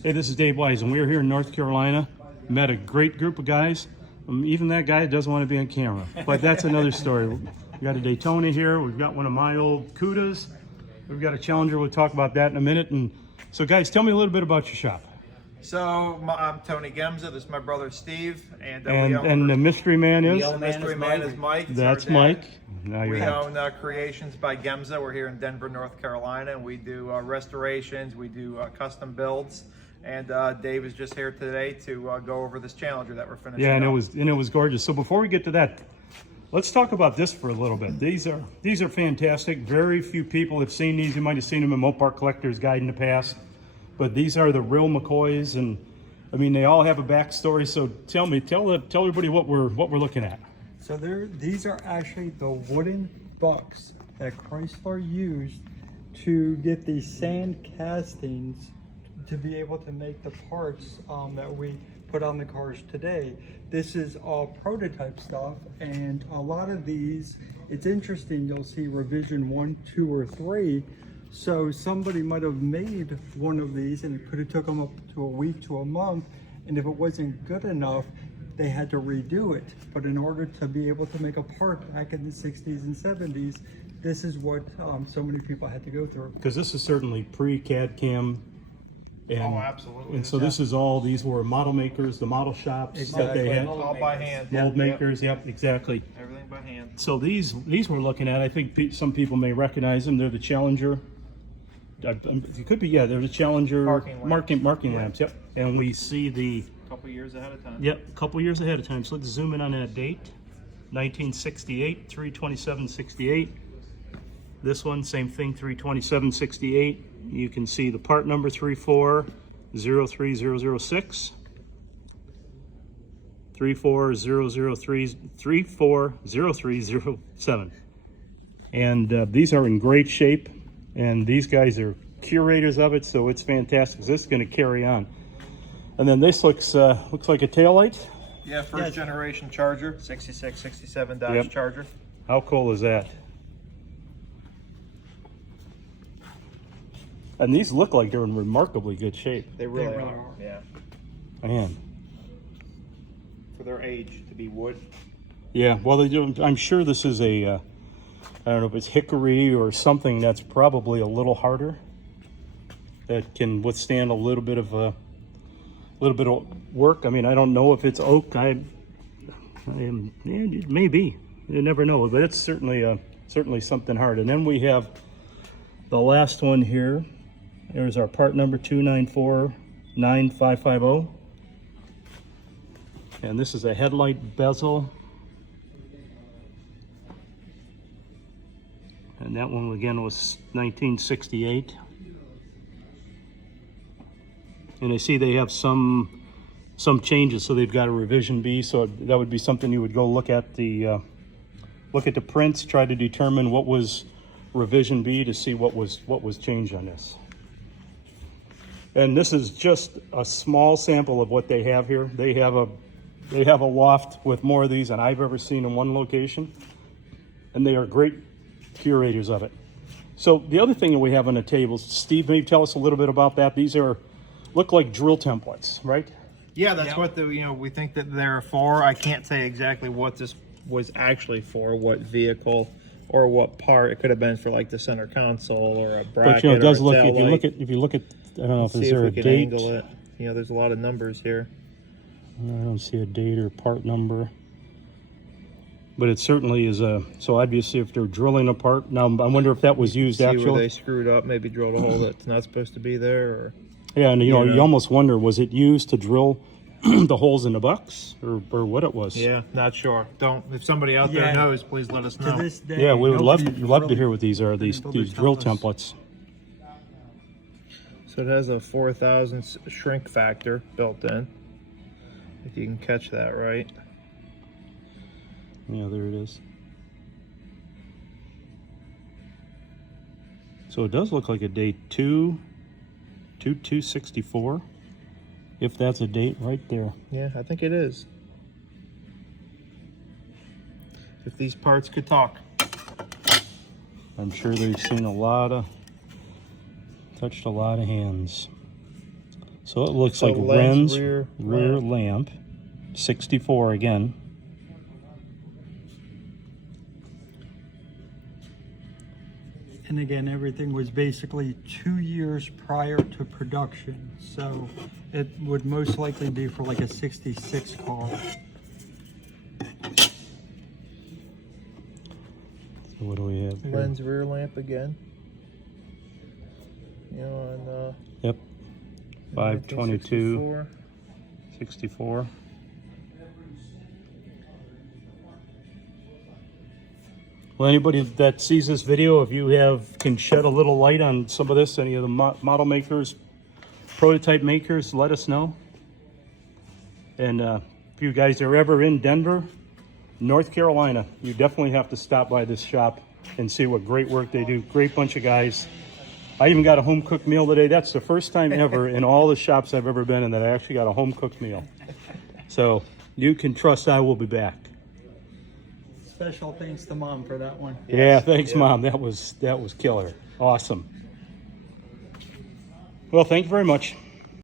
Hey, this is Dave Wise, and we're here in North Carolina. Met a great group of guys. Even that guy doesn't want to be on camera, but that's another story. We got a Daytona here. We've got one of my old Cudas. We've got a Challenger. We'll talk about that in a minute. And so, guys, tell me a little bit about your shop. So I'm Tony Gemza. This is my brother Steve, and And the mystery man is? The mystery man is Mike. That's Mike. Now We own Creations by Gemza. We're here in Denver, North Carolina, and we do restorations. We do custom builds. And Dave is just here today to go over this Challenger that we're finishing. Yeah, and up. it was gorgeous. So before we get to that, let's talk about this for a little bit. These are fantastic. Very few people have seen these. You might have seen them in Mopar Collector's Guide in the past, but these are the real McCoys, and I mean they all have a backstory. So tell everybody what we're looking at. So these are actually the wooden bucks that Chrysler used to get these sand castings to be able to make the parts that we put on the cars today. This is all prototype stuff, and a lot of these, it's interesting, you'll see revision 1, 2, or 3. So somebody might have made one of these and it could have took them up to a week to a month, and if it wasn't good enough, they had to redo it. But in order to be able to make a part back in the 60s and 70s, this is what so many people had to go through. Because this is certainly pre-CAD CAM. And, Oh, absolutely. And so this is all, these were model makers, the model shops that they had. All by hand. Mold makers, yep, exactly. Everything by hand. So these we're looking at, I think some people may recognize them. They're the Challenger. It could be, yeah, they're the Challenger marking lamps, yep. And we see the... A couple years ahead of time. Yep, a couple years ahead of time. So let's zoom in on that date. 1968, 3/27/68. This one, same thing, 3/27/68. You can see the part number 3403006. 340307. And these are in great shape, and these guys are curators of it, so it's fantastic. This is going to carry on. And then this looks like a taillight. Yeah, first generation Charger, 66, 67 Dodge Charger. How cool is that? And these look like they're in remarkably good shape. They really are. Yeah. Man. For their age to be wood. Yeah, well, they do. I'm sure this is a, I don't know if it's hickory or something that's probably a little harder, that can withstand a little bit of work. I mean, I don't know if it's oak. It may be. You never know, but it's certainly something hard. And then we have the last one here. There's our part number 2949550. And this is a headlight bezel. And that one again was 1968. And I see they have some changes, so they've got a revision B, so that would be something you would go look at the prints, try to determine what was revision B to see what was changed on this. And this is just a small sample of what they have here. They have a loft with more of these than I've ever seen in one location, and they are great curators of it. So the other thing that we have on the table, Steve, maybe tell us a little bit about that. These look like drill templates, right? Yeah, that's what we think that they're for. I can't say exactly what this was actually for, what vehicle or what part. It could have been for like the center console or a bracket. But it does look. If you look at, I don't know if is there a date. Angle it. There's a lot of numbers here. I don't see a date or part number. But it certainly is so obviously if they're drilling a part. Now I wonder if that was used actually. See where they screwed up, maybe drilled a hole that's not supposed to be there, or. Yeah, and you almost wonder, was it used to drill the holes in the bucks, or what it was? Yeah, not sure. If somebody out there knows, please let us know. To this day, we would love to hear what these are. These drill templates. So it has a 4,000 shrink factor built in. If you can catch that right. Yeah, there it is. So it does look like a date 2/2/64, if that's a date right there. Yeah, I think it is. If these parts could talk. I'm sure they've seen touched a lot of hands. So it looks So like lens, lens, rear rear lamp, 64 again. And again, everything was basically 2 years prior to production. So it would most likely be for like a 66 car. So what do we have here? Lens rear lamp again. You know, on Yep. 522, 1964. 64. Well, anybody that sees this video, if you can shed a little light on some of this, any of the model makers, prototype makers, let us know. And if you guys are ever in Denver, North Carolina, you definitely have to stop by this shop and see what great work they do. Great bunch of guys. I even got a home cooked meal today. That's the first time ever in all the shops I've ever been in that I actually got a home cooked meal. So you can trust I will be back. Special thanks to Mom for that one. Yeah, thanks, Mom. That was killer. Awesome. Well, thank you very much.